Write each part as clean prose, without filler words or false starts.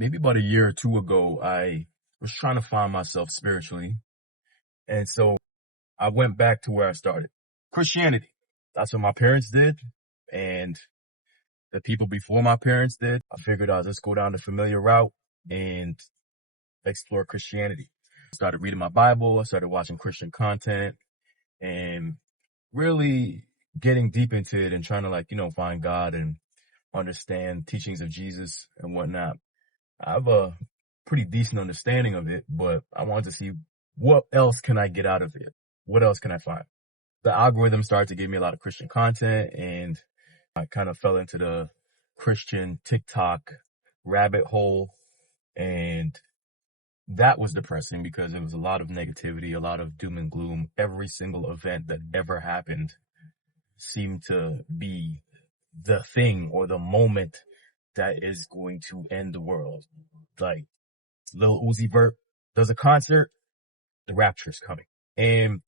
maybe about a year or two ago, I was trying to find myself spiritually. And so I went back to where I started. Christianity. That's what my parents did. And the people before my parents did. I figured I'll just go down the familiar route and explore Christianity. I started reading my Bible. I started watching Christian content and really getting deep into it and trying to find God and understand teachings of Jesus and whatnot. I have a pretty decent understanding of it, but I wanted to see what else can I get out of it? What else can I find? The algorithm started to give me a lot of Christian content, and I kind of fell into the Christian TikTok rabbit hole, and that was depressing because it was a lot of negativity, a lot of doom and gloom. Every single event that ever happened seemed to be the thing or the moment that is going to end the world. Like Lil Uzi Vert does a concert, the rapture is coming. And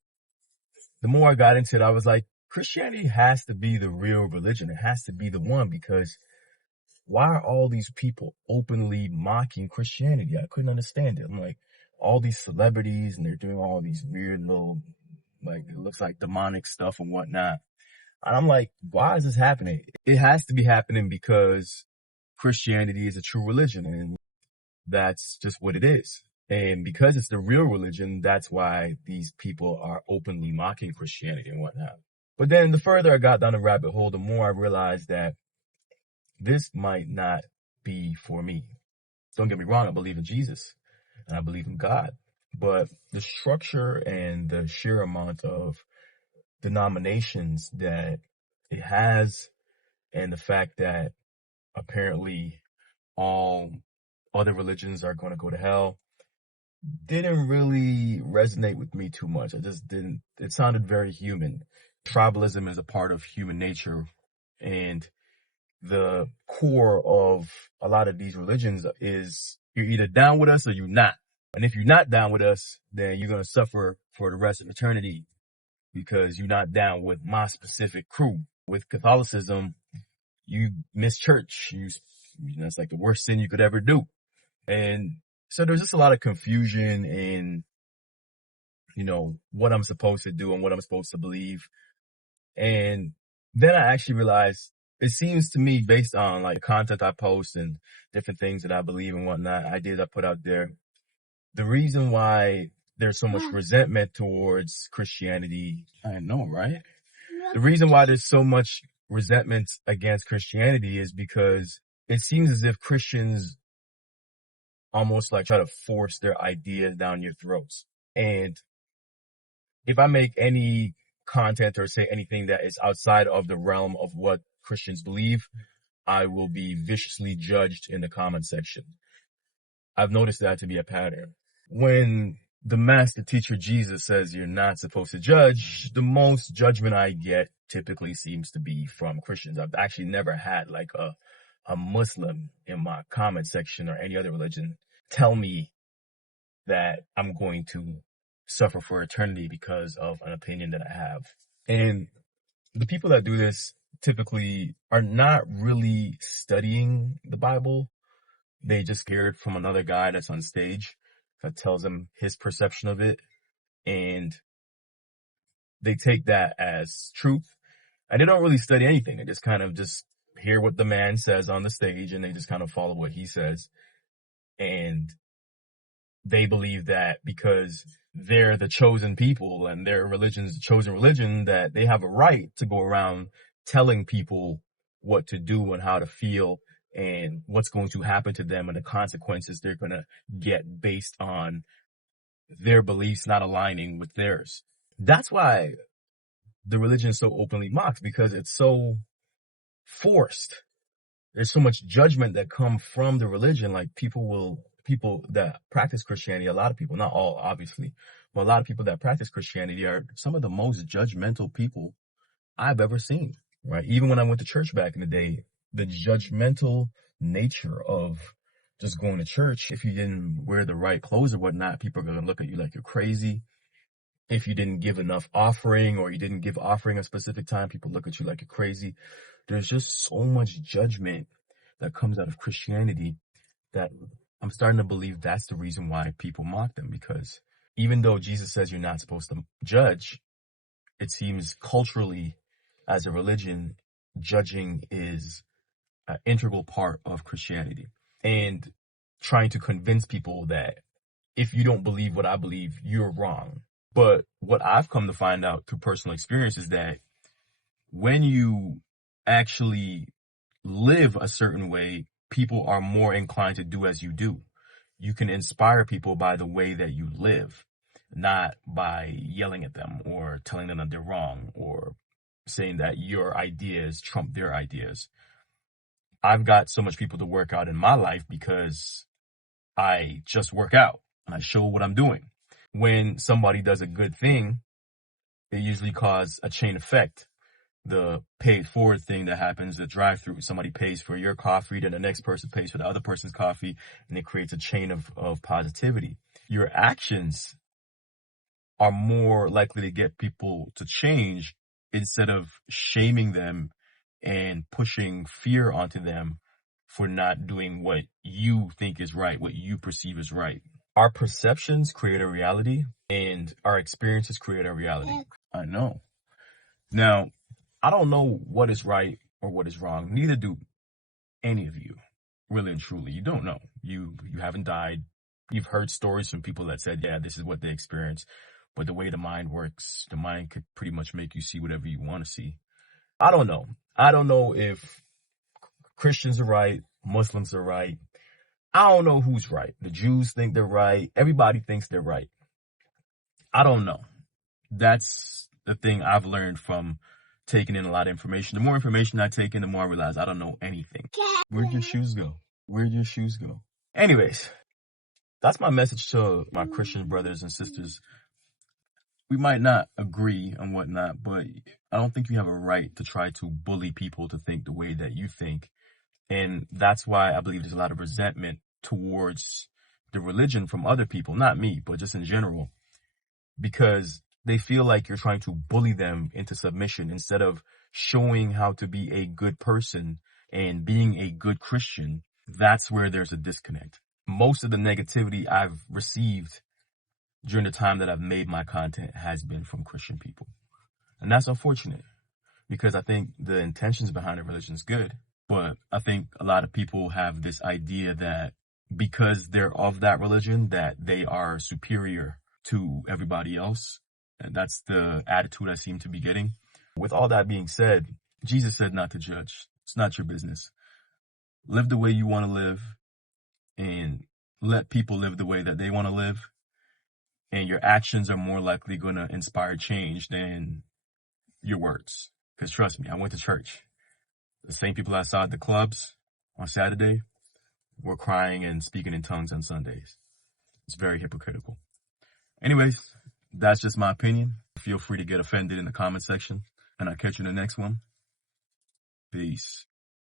the more I got into it, I was like, Christianity has to be the real religion. It has to be the one, because why are all these people openly mocking Christianity? I couldn't understand it. I'm like, all these celebrities, and they're doing all these weird little, it looks like demonic stuff and whatnot. And I'm like, why is this happening? It has to be happening because Christianity is a true religion, and that's just what it is. And because it's the real religion, that's why these people are openly mocking Christianity and whatnot. But then the further I got down the rabbit hole, the more I realized that this might not be for me. Don't get me wrong, I believe in Jesus and I believe in God. But the structure and the sheer amount of denominations that it has, and the fact that apparently all other religions are going to go to hell, didn't really resonate with me too much. I just didn't. It sounded very human. Tribalism is a part of human nature, and the core of a lot of these religions is you're either down with us or you're not. And if you're not down with us, then you're going to suffer for the rest of eternity because you're not down with my specific crew. With Catholicism, you miss church. That's like the worst sin you could ever do. And so there's just a lot of confusion in, what I'm supposed to do and what I'm supposed to believe. And then I actually realized, it seems to me, based on the content I post and different things that I believe and whatnot, ideas I put out there, the reason why there's so much resentment towards Christianity, I know, right? The reason why there's so much resentment against Christianity is because it seems as if Christians almost try to force their ideas down your throats. And if I make any content or say anything that is outside of the realm of what Christians believe, I will be viciously judged in the comment section. I've noticed that to be a pattern. When the master teacher Jesus says you're not supposed to judge, the most judgment I get typically seems to be from Christians. I've actually never had a Muslim in my comment section or any other religion tell me that I'm going to suffer for eternity because of an opinion that I have. And the people that do this typically are not really studying the Bible. They just hear it from another guy that's on stage that tells them his perception of it, and they take that as truth. And they don't really study anything. They just kind of just hear what the man says on the stage, and they just kind of follow what he says. And they believe that because they're the chosen people and their religion's the chosen religion, that they have a right to go around telling people what to do and how to feel and what's going to happen to them and the consequences they're going to get based on their beliefs not aligning with theirs. That's why the religion is so openly mocked, because it's so forced. There's so much judgment that come from the religion. People that practice Christianity, a lot of people, not all obviously, but a lot of people that practice Christianity are some of the most judgmental people I've ever seen, right? Even when I went to church back in the day, the judgmental nature of just going to church, if you didn't wear the right clothes or whatnot, people are going to look at you like you're crazy. If you didn't give enough offering, or you didn't give offering a specific time, people look at you like you're crazy. There's just so much judgment that comes out of Christianity that I'm starting to believe that's the reason why people mock them, because even though Jesus says you're not supposed to judge, it seems culturally, as a religion, judging is an integral part of Christianity. And trying to convince people that if you don't believe what I believe, you're wrong. But what I've come to find out through personal experience is that when you actually live a certain way, people are more inclined to do as you do. You can inspire people by the way that you live, not by yelling at them or telling them that they're wrong or saying that your ideas trump their ideas. I've got so much people to work out in my life because I just work out and I show what I'm doing. When somebody does a good thing, it usually causes a chain effect. The pay it forward thing that happens, the drive-through, somebody pays for your coffee, then the next person pays for the other person's coffee, and it creates a chain of positivity. Your actions are more likely to get people to change instead of shaming them and pushing fear onto them for not doing what you think is right, what you perceive as right. Our perceptions create a reality, and our experiences create a reality. I know. Now, I don't know what is right or what is wrong. Neither do any of you, really and truly. You don't know. You haven't died. You've heard stories from people that said, yeah, this is what they experienced. But the way the mind works, the mind could pretty much make you see whatever you want to see. I don't know. I don't know if Christians are right, Muslims are right. I don't know who's right. The Jews think they're right. Everybody thinks they're right. I don't know. That's the thing I've learned from taking in a lot of information. The more information I take in, the more I realize I don't know anything. Where'd your shoes go? Where'd your shoes go? Anyways, that's my message to my Christian brothers and sisters. We might not agree and whatnot, but I don't think you have a right to try to bully people to think the way that you think. And that's why I believe there's a lot of resentment towards the religion from other people, not me, but just in general, because they feel like you're trying to bully them into submission instead of showing how to be a good person and being a good Christian. That's where there's a disconnect. Most of the negativity I've received during the time that I've made my content has been from Christian people. And that's unfortunate because I think the intentions behind the religion is good. But I think a lot of people have this idea that because they're of that religion, that they are superior to everybody else. And that's the attitude I seem to be getting. With all that being said, Jesus said not to judge. It's not your business. Live the way you want to live and let people live the way that they want to live. And your actions are more likely going to inspire change than your words. Because trust me, I went to church. The same people I saw at the clubs on Saturday were crying and speaking in tongues on Sundays. It's very hypocritical. Anyways, that's just my opinion. Feel free to get offended in the comment section, and I'll catch you in the next one. Peace.